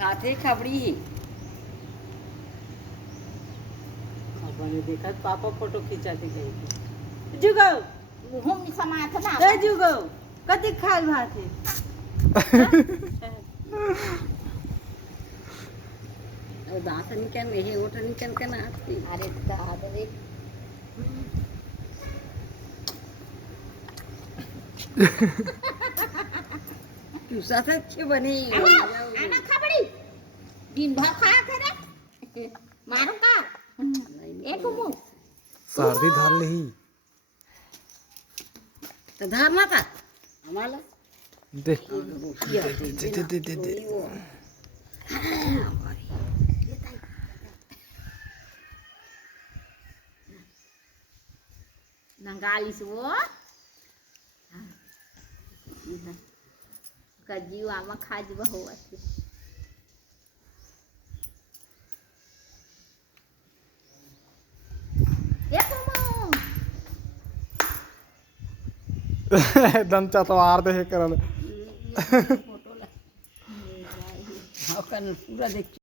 हाथे खबड़ी ही बने देखा पापा फोटो खींचा के गई थी जुगो હું સમા था ना ए जुगो कति खाल भाथे और दांत निकल ये ओठ निकल के ना आती अरे दादरे तू साथ अच्छी बनी આમાં ખબડી દિન ભર ખાયા કરે મારું કા એ કુમુ सारदी धार ली तो धारना था हमारा दे નંગાલીસ વો કજીવ આમાં ખાજ બહુ હતી એ કુમુ दम चा तो आर दे करन ફોટો લે हाँ कल पूरा देख